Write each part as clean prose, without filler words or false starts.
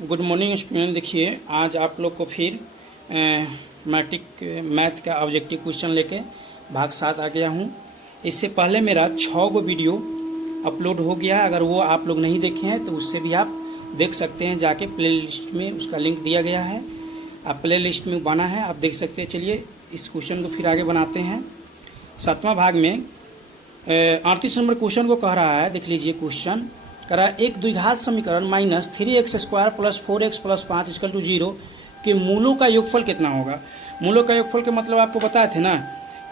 Good morning student. देखिए आज आप लोग को फिर मैट्रिक मैथ का ऑब्जेक्टिव क्वेश्चन लेके भाग 7 आ गया हूँ। इससे पहले मेरा 6 गो वीडियो अपलोड हो गया है। अगर वो आप लोग नहीं देखे हैं तो उससे भी आप देख सकते हैं, जाके प्ले लिस्ट में उसका लिंक दिया गया है। आप प्ले लिस्ट में बना है, आप देख सकते हैं। चलिए इस क्वेश्चन को फिर आगे बनाते हैं। 7वां भाग में 38 नंबर क्वेश्चन को कह रहा है। देख लीजिए क्वेश्चन कह रहा है एक द्विघात समीकरण -3x² + 4x + 5 = 0 के मूलों का योगफल कितना होगा। मूलों का योगफल के मतलब आपको बताए थे ना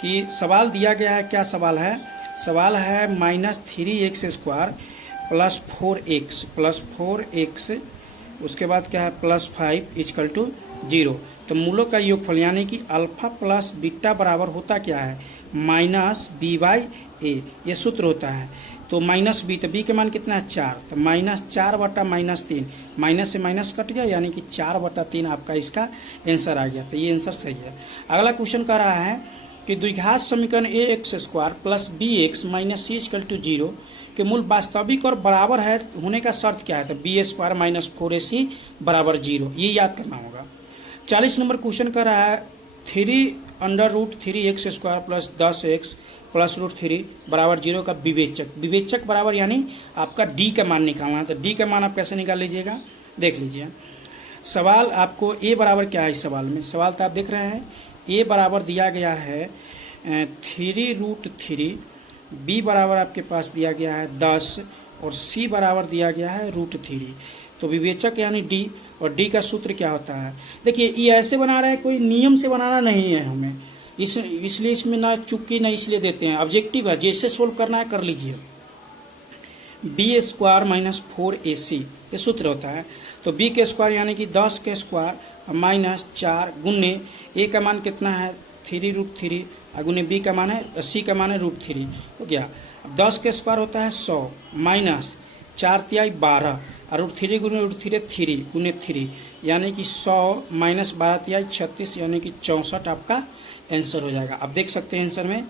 कि सवाल दिया गया है। क्या सवाल है? सवाल है -3x² + 4x उसके बाद क्या है +5 = 0। तो मूलों का योगफल यानी कि अल्फा प्लस बीटा बराबर होता क्या है -b/a। ये सूत्र होता है। तो -b, तो b के मान कितना है 4, तो -4/-3, माइनस से माइनस कट गया यानी कि 4/3 आपका इसका आंसर आ गया। तो ये आंसर सही है। अगला क्वेश्चन कर रहा है कि द्विघात समीकरण ax² + bx - c = 0 के मूल वास्तविक और बराबर है होने का शर्त क्या है। तो b² - 4ac = 0। ये याद करना होगा। 40 नंबर क्वेश्चन कर रहा है 3√3x² + 10x + √3 = 0 का विवेचक बराबर यानी आपका d का मान निकालना है। तो d का मान आप कैसे निकाल लीजिएगा, देख लीजिए। सवाल आपको a बराबर क्या है। इस सवाल में सवाल तो आप देख रहे हैं a बराबर दिया गया है 3√3, b बराबर आपके पास दिया गया है 10 और c बराबर दिया गया है √3। तो विवेचक यानी d, और d का सूत्र क्या होता है। देखिए ये ऐसे बना रहा है, कोई नियम से बनाना नहीं है हमें, इसलिए इसमें ना चुप्पी ना इसलिए देते हैं। ऑब्जेक्टिव है, जैसे सोल्व करना है कर लीजिए। b² - 4ac ये सूत्र होता है। तो b के स्क्वायर यानी कि 10 के स्क्वायर -4 गुने a का मान कितना है 3√3 गुने b का मान है c का मान है √3 हो गया। 10 के स्क्वायर होता है 100 -4 × 12 और √3 गुने √3 3 गुने 3 यानी कि 100 - 12 × 36 यानी कि 64 आपका आंसर हो जाएगा। आप देख सकते हैं आंसर में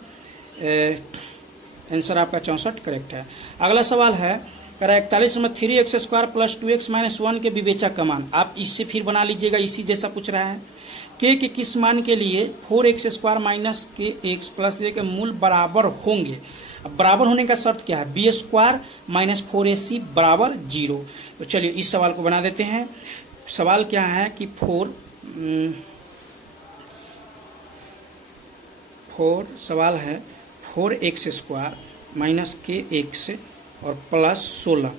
आंसर आपका 64 करेक्ट है। अगला सवाल है कह रहा है 41 में 3x² + 2x - 1 के विवेचक का मान। आप इससे फिर बना लीजिएगा, इसी जैसा पूछ रहा है। k के किस मान के लिए 4x² - kx + a के मूल बराबर होंगे। अब बराबर होने का शर्त क्या है b² - 4ac = 0। तो चलिए इस सवाल को बना देते हैं। सवाल क्या है कि 4 सवाल है 4x² - kx और +16।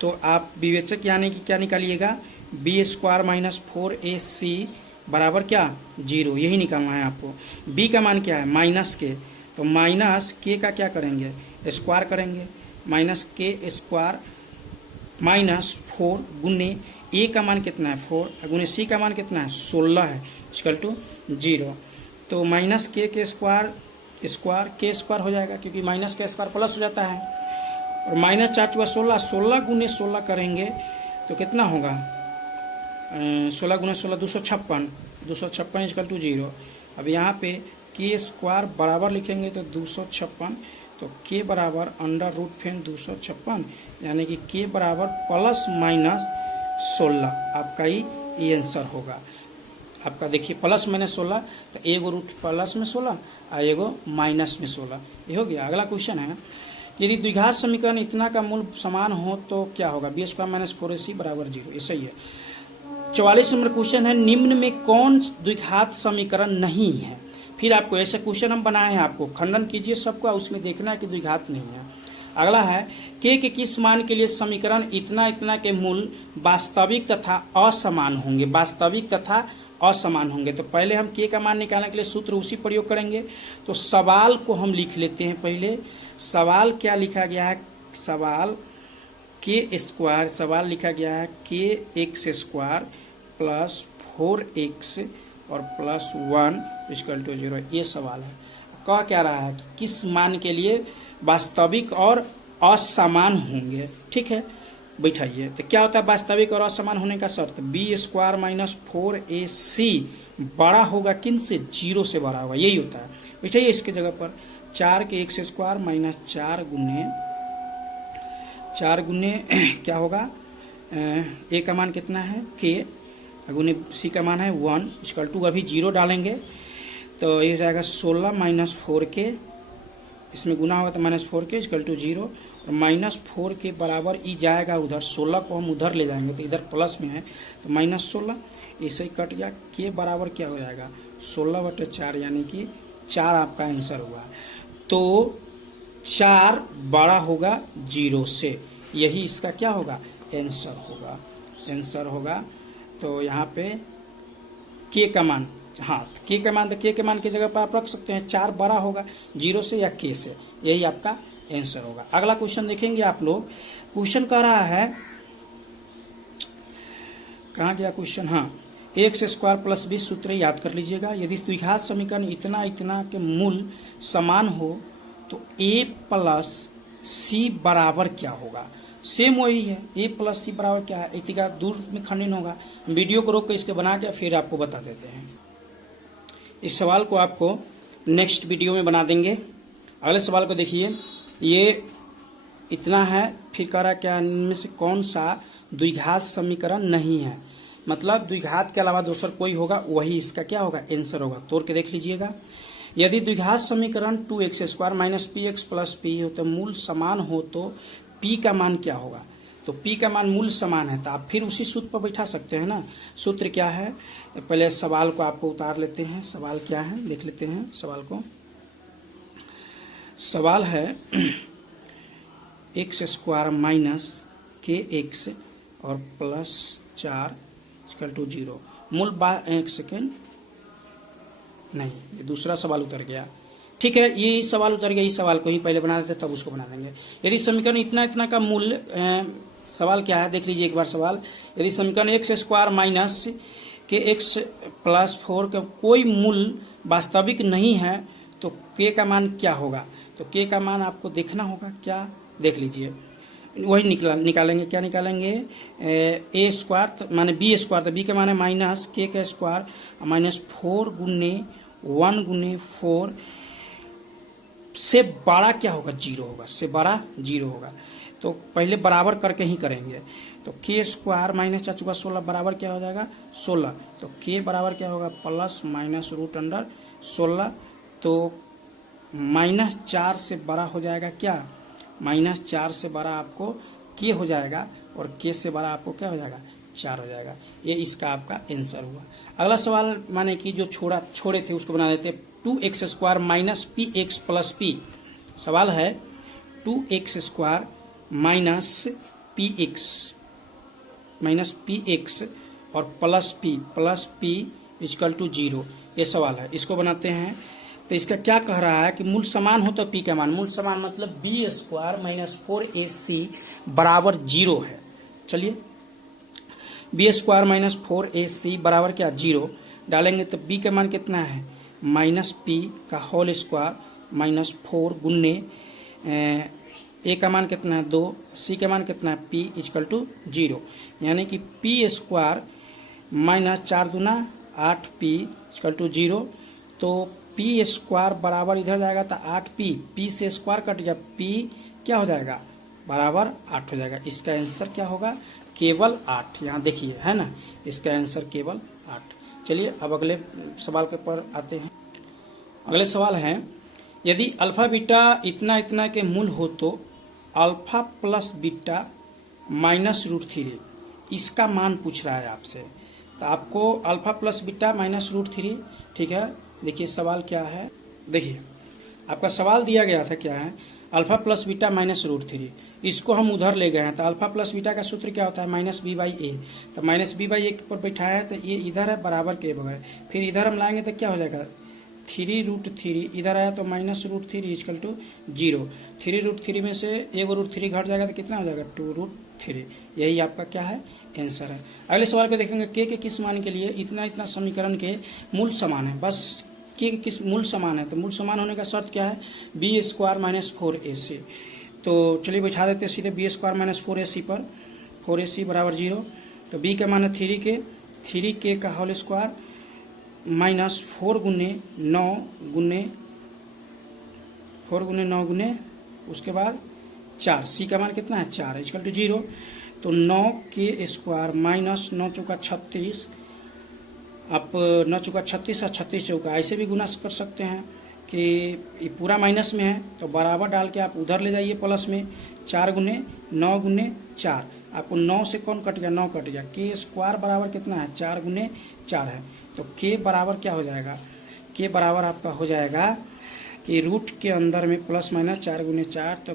तो आप विवेचक यानी कि क्या निकालिएगा b² - 4ac बराबर क्या 0, यही निकालना है आपको। b का मान क्या है -k, तो -k का क्या करेंगे स्क्वायर करेंगे, -k² -4 गुने a का मान कितना है 4 गुने c का मान कितना है 16 है = 0। तो -k के स्क्वायर k² हो जाएगा, क्योंकि -k² प्लस हो जाता है। और -4 × 16 16 गुने 16 करेंगे तो कितना होगा 16 गुने 16 256 = 0। अब यहाँ पे k² बराबर लिखेंगे तो 256, तो k बराबर √256 यानी कि k बराबर ±16 आपका ये आंसर होगा। आपका देखिए +-16, तो एगो रूट प्लस में 16 और एगो माइनस में 16, ये हो गया। अगला क्वेश्चन है यदि द्विघात समीकरण इतना का मूल समान हो तो क्या होगा b² - 4ac = 0। ये सही है। 44 नंबर क्वेश्चन है निम्न में कौन द्विघात समीकरण नहीं है। फिर आपको ऐसे क्वेश्चन हम बनाए हैं, आपको खंडन कीजिए सबको, उसमें देखना है कि द्विघात नहीं है। अगला है k के किस मान के लिए समीकरण इतना के मूल वास्तविक तथा असमान होंगे। वास्तविक तथा असमान होंगे। तो पहले हम k का मान निकालने के लिए सूत्र उसी प्रयोग करेंगे। तो सवाल को हम लिख लेते हैं। पहले सवाल क्या लिखा गया है, सवाल सवाल लिखा गया है kx² + 4x और +1 = 0। ये सवाल है। कह क्या रहा है कि किस मान के लिए वास्तविक और असमान होंगे। ठीक है, बैठाइए। तो क्या होता है वास्तविक और असमान होने का शर्त b² - 4ac बड़ा होगा किन से 0 से बड़ा होगा, यही होता है। बैठाइए इसके जगह पर 4 के x² - 4 गुने क्या होगा ए का मान कितना है के, गुने सी का मान है 1 इक्वल टू अभी 0 डालेंगे तो ये हो जाएगा 16 माइनस 4k, इसमें गुना होगा तो -4k इक्वल टू 0 और -4 के बराबर ई जाएगा उधर, 16 को हम उधर ले जाएंगे तो इधर प्लस में है तो -16, इसे ही कट गया, के बराबर क्या हो जाएगा 16/4 यानी कि 4 आपका आंसर हुआ। तो 4 बड़ा होगा 0 से, यही इसका क्या होगा आंसर होगा। तो यहाँ पे के का मान, हाँ के का मान, तो के मान की जगह पर आप रख सकते हैं 4 बड़ा होगा 0 से या के से, यही आपका आंसर होगा। अगला क्वेश्चन देखेंगे आप लोग। क्वेश्चन कह रहा है, कहाँ गया क्वेश्चन, हाँ x² प्लस b सूत्र याद कर लीजिएगा। यदि द्विघात समीकरण इतना इतना के मूल समान हो तो a प्लस c बराबर क्या होगा। सेम वही है, a प्लस सी बराबर क्या है, इतिका दूर में खंडन होगा। वीडियो को रोक कर इसके बना के फिर आपको बता देते हैं। इस सवाल को आपको नेक्स्ट वीडियो में बना देंगे। अगले सवाल को देखिए, ये इतना है, फिर कह रहा क्या इनमें से कौन सा द्विघात समीकरण नहीं है, मतलब द्विघात के अलावा दूसरा कोई होगा वही इसका क्या होगा आंसर होगा। तोड़ के देख लीजिएगा। यदि द्विघात समीकरण 2x² minus px plus p हो तो मूल समान हो तो p का मान क्या होगा। तो p का मान मूल समान है तो आप फिर उसी सूत्र पर बैठा सकते हैं ना। सूत्र क्या है, पहले सवाल को आपको उतार लेते हैं। सवाल क्या है देख लेते हैं सवाल को। सवाल है x² माइनस kx और प्लस 4 इक्वल टू 0। मूल एक सेकेंड, नहीं ये दूसरा सवाल उतर गया, ठीक है ये सवाल उतर गया। इस सवाल को ही पहले बना देते तब उसको बना देंगे। यदि समीकरण इतना इतना का मूल्य, सवाल क्या है देख लीजिए एक बार सवाल। यदि समीकरण x² माइनस kx प्लस 4 का कोई मूल वास्तविक नहीं है तो k का मान क्या होगा। तो k का मान आपको देखना होगा, क्या देख लीजिए वही निकालेंगे। क्या निकालेंगे, a² माने b², तो b का मान है माइनस k का स्क्वायर माइनस 4 गुने 1 गुने 4 से बड़ा क्या होगा 0 होगा, से बड़ा 0 होगा। तो पहले बराबर करके ही करेंगे। तो k² माइनस 4 चुका 16 बराबर क्या हो जाएगा 16। तो k बराबर क्या होगा प्लस माइनस रूट अंडर 16। तो -4 से बड़ा हो जाएगा क्या, -4 से बड़ा आपको k हो जाएगा और k से बड़ा आपको क्या हो जाएगा 4 हो जाएगा। ये इसका आपका आंसर हुआ। अगला सवाल माने कि जो छोड़े थे उसको बना देते। 2x² minus px plus p। सवाल है 2x² माइनस px और प्लस p इक्वल टू 0, ये सवाल है। इसको बनाते हैं। तो इसका क्या कह रहा है कि मूल समान हो तो p का मान, मूल समान मतलब b² माइनस 4ac बराबर 0 है। चलिए b² माइनस 4ac बराबर क्या 0 डालेंगे तो b का मान कितना है -p का होल स्क्वायर माइनस 4 गुन्ने a का मान कितना है 2, c का मान कितना है p इक्वल टू 0, यानी कि p² माइनस 4 दूना 8p इक्वल टू 0। तो p² बराबर इधर जाएगा तो 8p, p से स्क्वायर कट गया, p क्या हो जाएगा बराबर 8 हो जाएगा। इसका आंसर क्या होगा केवल 8। यहाँ देखिए है ना, इसका आंसर केवल 8। चलिए अब अगले सवाल के पर आते हैं। अगले सवाल है, यदि अल्फा बीटा इतना इतना के मूल हो तो अल्फा प्लस बीटा माइनस √3, इसका मान पूछ रहा है आपसे। तो आपको अल्फा प्लस बीटा माइनस √3, ठीक है। देखिए सवाल क्या है, देखिए आपका सवाल दिया गया था क्या है अल्फा प्लस बीटा माइनस √3, इसको हम उधर ले गए हैं। तो अल्फा प्लस बीटा का सूत्र क्या होता है -b/a। तो -b/a पर बैठा है तो ये इधर है बराबर के बगैर, फिर इधर हम लाएंगे तो क्या हो जाएगा 3√3, इधर आया तो -√3 इक्वल टू 0। 3√3 में से एक √3 घट जाएगा तो कितना हो जाएगा 2√3। यही आपका क्या है आंसर है। अगले सवाल को देखेंगे, के किस मान के लिए इतना इतना समीकरण के मूल समान है। बस के किस मूल समान है, तो मूल समान होने का शर्त क्या है b² माइनस 4ac। तो चलिए बिछा देते हैं सीधे b² माइनस 4ac पर, 4ac बराबर 0। तो b का मान है 3k का होल स्क्वायर माइनस 4 गुने 9 गुने उसके बाद 4, c का मान कितना है 4 इक्वल टू 0। तो 9k² माइनस 9 चौका 36, आप 9 चौका 36 और 36 चौका ऐसे भी गुना कर सकते हैं कि ये पूरा माइनस में है तो बराबर डाल के आप उधर ले जाइए प्लस में। 4 गुने 9 गुने 4, आपको 9 से कौन कट गया, 9 कट गया। k² बराबर कितना है, 4 गुने 4 है। तो k बराबर क्या हो जाएगा, k बराबर आपका हो जाएगा कि रूट के अंदर में प्लस माइनस 4 गुने 4, तो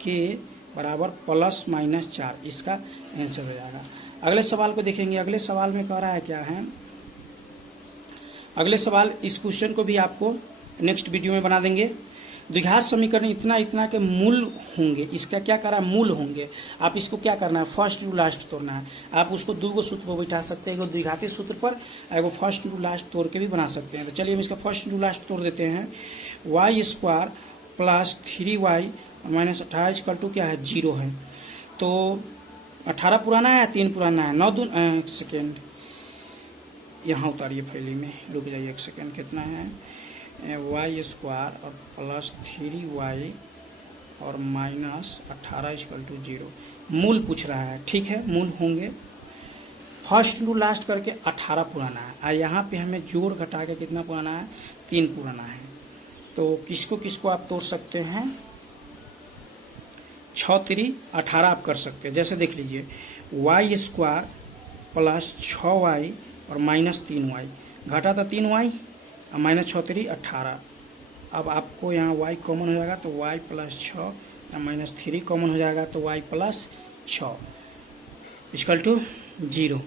k बराबर प्लस माइनस 4 इसका आंसर हो जाएगा। अगले सवाल को देखेंगे। अगले सवाल में कह रहा है क्या है, अगले सवाल, इस क्वेश्चन को भी आपको नेक्स्ट वीडियो में बना देंगे। द्विघात समीकरण इतना इतना के मूल होंगे, इसका क्या करा, मूल होंगे। आप इसको क्या करना है, फर्स्ट टू लास्ट तोड़ना है। आप उसको दो सूत्र पर बैठा सकते हैं, एगो द्विघाती सूत्र पर, एगो फर्स्ट टू लास्ट तोड़ के भी बना सकते हैं। तो चलिए हम इसका फर्स्ट टू लास्ट तोड़ देते हैं। y² plus 3y minus 28 equal to क्या है, 0 है। तो 18 पुराना है, 3 पुराना है, 9 दून सेकेंड यहाँ उतारिए फैली में, रुक जाइए एक सेकेंड, कितना है, y² और प्लस 3y और माइनस 18 इक्वल टू 0। मूल पूछ रहा है, ठीक है, मूल होंगे। फर्स्ट टू लास्ट करके 18 पुराना है, और यहाँ पे हमें जोड़ घटा के कितना पुराना है, 3 पुराना है। तो किसको किसको आप तोड़ सकते हैं, 6 3 18 आप कर सकते हैं। जैसे देख लीजिए, y² प्लस 6y और माइनस 3y, घटा था 3y और माइनस 6 3 18। अब आपको यहाँ y कॉमन हो जाएगा तो y प्लस 6 या माइनस 3 कॉमन हो जाएगा तो y प्लस 6 इक्वल टू 0।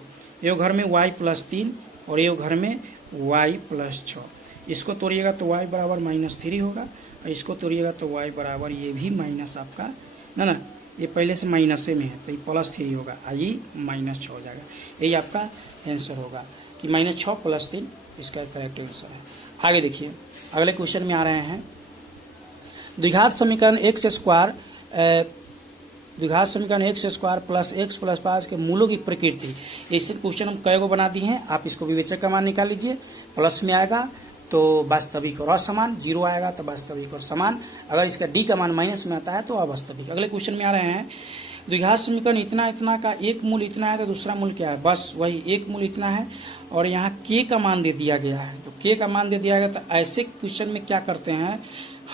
ये घर में y प्लस 3 और ये घर में y प्लस 6। इसको तोड़िएगा तो y बराबर माइनस 3 होगा, और इसको तोड़िएगा तो y बराबर ये भी माइनस आपका ना ये पहले से माइनस में है तो ये प्लस 3 होगा, ये माइनस 6 हो जाएगा। यही आपका आंसर होगा कि माइनस 6 प्लस 3 इसका करेक्ट आंसर है। आगे देखिए, अगले क्वेश्चन में आ रहे हैं, द्विघात समीकरण x² प्लस x प्लस 5 के मूलों की प्रकृति। ऐसे क्वेश्चन हम कई गो बना दिए हैं। आप इसको विवेचक का मान निकाल लीजिए। प्लस में आएगा तो वास्तविक और असमान, 0 आएगा तो वास्तविक और समान। अगर इसका d का मान माइनस में आता है तो अवास्तविक। अगले क्वेश्चन में आ रहे हैं, द्विघात समीकरण इतना इतना का एक मूल इतना है तो दूसरा मूल क्या है, बस वही एक मूल इतना है, और यहाँ k का मान दे दिया गया है। तो k का मान दे दिया गया, तो ऐसे क्वेश्चन में क्या करते हैं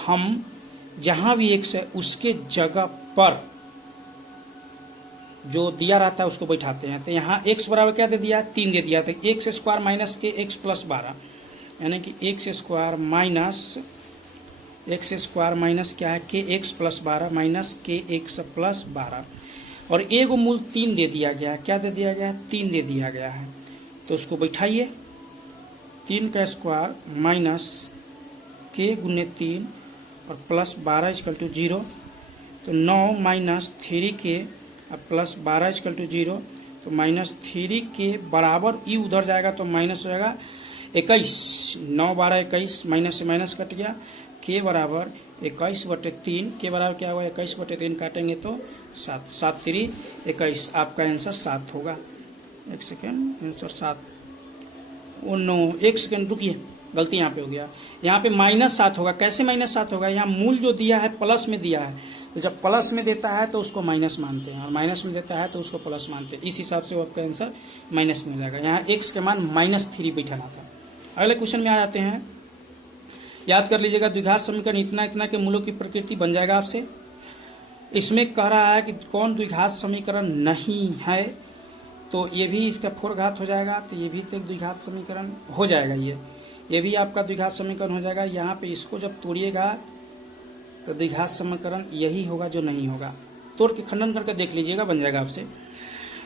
हम, जहाँ भी x है उसके जगह पर जो दिया रहता है उसको बैठाते हैं। तो यहाँ x बराबर क्या दे दिया, 3 दे दिया। तो x² माइनस के x प्लस 12, यानी कि x² माइनस क्या है, के x प्लस 12 माइनस के x प्लस 12, और एगो मूल 3 दे दिया गया है। क्या दे दिया गया है, 3 दे दिया गया है। तो उसको बैठाइए, 3 का स्क्वायर माइनस के गुने 3 और प्लस 12 इक्वल टू 0। तो 9 माइनस 3k और प्लस 12 इक्वल टू 0। तो माइनस 3k बराबर ई उधर जाएगा तो माइनस हो जाएगा 21, 9 12 21, माइनस से माइनस कट गया। k बराबर 21/3, के बराबर क्या हुआ, 21/3 काटेंगे तो 7, 7 3 21, आपका आंसर 7 होगा। एक सेकेंड, आंसर 7, ओ नो, एक सेकेंड रुकिए, गलती यहाँ पे हो गया। यहाँ पे -7 होगा। कैसे -7 होगा, यहाँ मूल जो दिया है प्लस में दिया है, तो जब प्लस में देता है तो उसको माइनस मानते हैं, और माइनस में देता है तो उसको प्लस मानते हैं। इस हिसाब से वो आपका आंसर माइनस में हो जाएगा। यहाँ x के मान -3 बैठाना था। अगले क्वेश्चन में आ जाते हैं। याद कर लीजिएगा, द्विघात समीकरण इतना इतना के मूलों की प्रकृति बन जाएगा आपसे। इसमें कह रहा है कि कौन द्विघात समीकरण नहीं है, तो ये भी इसका 4 घात हो जाएगा, तो ये भी तो एक द्विघात समीकरण हो जाएगा। ये भी आपका द्विघात समीकरण हो जाएगा। यहाँ पे इसको जब तोड़िएगा तो द्विघात समीकरण यही होगा जो नहीं होगा। तोड़ के खंडन करके देख लीजिएगा, बन जाएगा आपसे।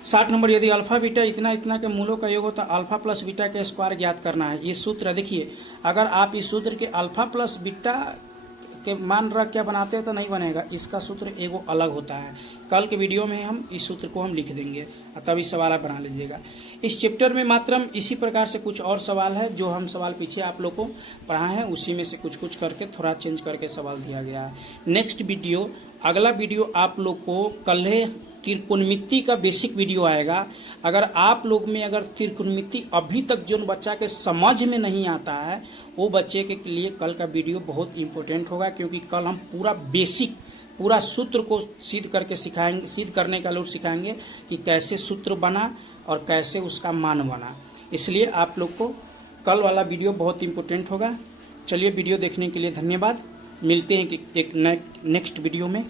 60 नंबर, यदि अल्फा बीटा इतना इतना के मूलों का योग हो तो अल्फा प्लस बीटा के स्क्वायर ज्ञात करना है। ये सूत्र देखिए, अगर आप इस सूत्र के अल्फा प्लस बीटा के मान रख क्या बनाते हैं तो नहीं बनेगा। इसका सूत्र एगो अलग होता है। कल के वीडियो में हम इस सूत्र को हम लिख देंगे, तभी सवाल आप बना लीजिएगा। इस चैप्टर में मात्रम इसी प्रकार से कुछ और सवाल है, जो हम सवाल पीछे आप लोग को पढ़ाए हैं उसी में से कुछ कुछ करके थोड़ा चेंज करके सवाल दिया गया है। नेक्स्ट वीडियो, अगला वीडियो आप लोग को कल त्रिकोणमिति का बेसिक वीडियो आएगा। अगर आप लोग में अगर त्रिकोणमिति अभी तक जो बच्चा के समझ में नहीं आता है, वो बच्चे के लिए कल का वीडियो बहुत इंपॉर्टेंट होगा, क्योंकि कल हम पूरा बेसिक पूरा सूत्र को सिद्ध करके सिखाएंगे, सिद्ध करने का लोग सिखाएंगे कि कैसे सूत्र बना और कैसे उसका मान बना। इसलिए आप लोग को कल वाला वीडियो बहुत इंपॉर्टेंट होगा। चलिए वीडियो देखने के लिए धन्यवाद। मिलते हैं एक नेक्स्ट वीडियो में।